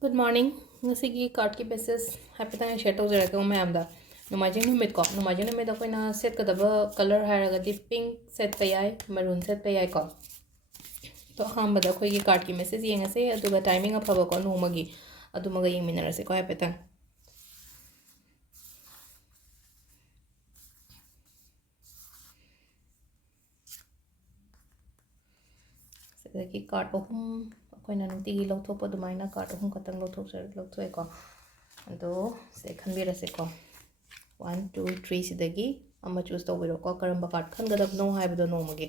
Good morning. Ngasigi card ki basis happy share tawjara ko mayam da. Numajing numit ko. Numajing numit ako na setkadaba color haragadi pink set pa yai, maroon set pa yai ko. To ahambada ko yi card ki message yengase aduga timing afaba ko numagi adumaga yengminarase ko happy tang. Sedaki card ohum akoina nutigi lawthokpa adumaina card ohum katang lawthoi ko. Ado se khanbirase ko. 1 2 3 sidagi ama choose tawbiro ko karamba card khangadabno haibado nomagi.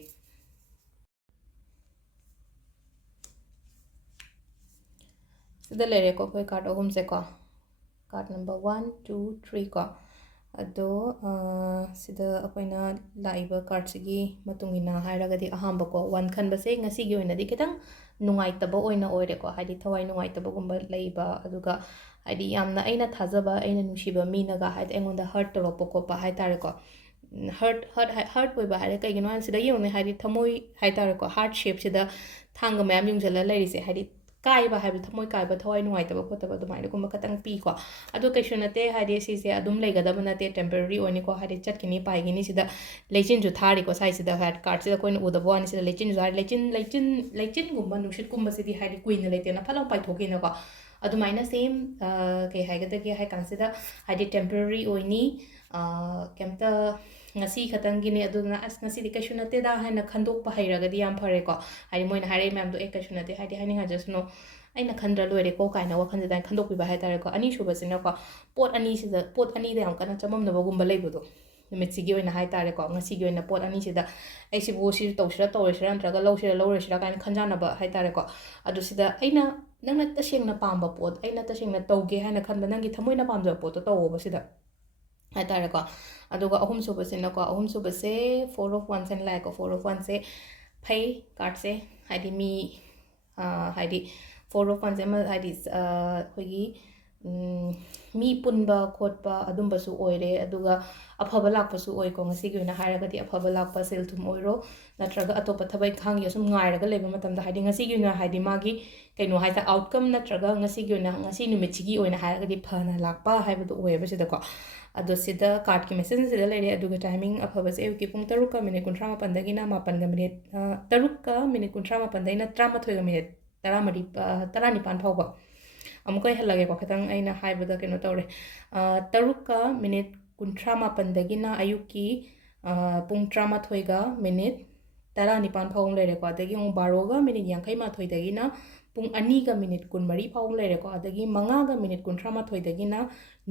Sida lere ko koi card ohum se ko. Card number 1 2 3 ko. Ado sida akoina laiba card sigi matungina hairagadi ahamba ko 1 khanbase ngasigi oina di kitang nungaitaba oina oire ko haidi thawai nungaitaba gumba laiba aduga haidi yamna aina thajaba aina nushiba minaga haidi engonda hurt toropo ko pa haitare ko hurt oiba haide kaigino an sida yone haidi thamoi haitare ko heart shape sida thanga mayam yungjala lairise haidi kaiba haiba thamoi kaiba thawai nungaitaba khotaba dumaina gumba katang pi ko adu kaishu nate haide sise adum leigadaba nate temporary oni ko haide chatkini paigini sida lechin ju thari ko sai sida hat card sida koin udabo ani sida lechin ju lechin gumba nushit gumba sidi haide queen leitena phalau pai thokina ko adumaina same ke haigada ke hai kansida haide temporary oni kemta ngasi khatangine aduna as ngasi di kaishu nate da haina khandok pa hairagadi yam phare ko haide moina hare ma'am do ek kaishu nate haide haini just no aina khandra loire ko kaina wakhan da khandok pi ba hai tare ko ani shuba sina ko pot ani sida pot ani da yam kana chamam na bagum balai bodo numit sigi oina hai tare ko ngasi gi oina pot ani sida ai si bo si tawsira tawsira antraga lawsira kaina khanjana ba hai tare ko adu sida aina nangna tasengna pamba pot aina tasengna tawge haina khanba nangi thamoina pamja pot to tawo ba sida hai tare ko aduga ahum suba sina ko ahum suba se 4 of 1 sen like 4 of 1 se phai card se haidi mi haidi 4 of 1 se ma haidi hoigi mi punba khotpa adumba su oire aduga afaba lakpa su oi ko ngasi gi na haragadi afaba lakpa sel thum oiro natraga atopa thabai khang yasum ngairaga leba matamda haidi ngasi gi na haidi magi kaino haita outcome natraga ngasi gi na ngasi numit sigi oina haragadi phana lakpa haibadu oiba sida ko ado sida card ki message sida lere aduga timing afaba se ki pung 3 ka minute 38 dagina 8 ga minute 3 ka minute 38 dagina 13 ga minute 19 phawba amukai halage ko khatang aina haibada keno tawre 3 ka minute 38 dagina ayuki pung 13 ga minute 19 phawng lere ko adagi 12 ga minute 51 dagina pung 2 ga minute 13 phawng lere ko adagi 5 ga minute 38 dagina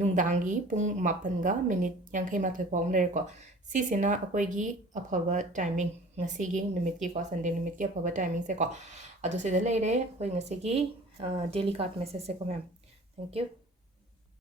nungdangi pung 8 ga minute 51 phawng lere ko sisina akoigi afaba timing ngasigi numit ki ko sunday numit ki afaba timing se ko adu sida lere koi ngasigi daily card message se ko ma'am thank you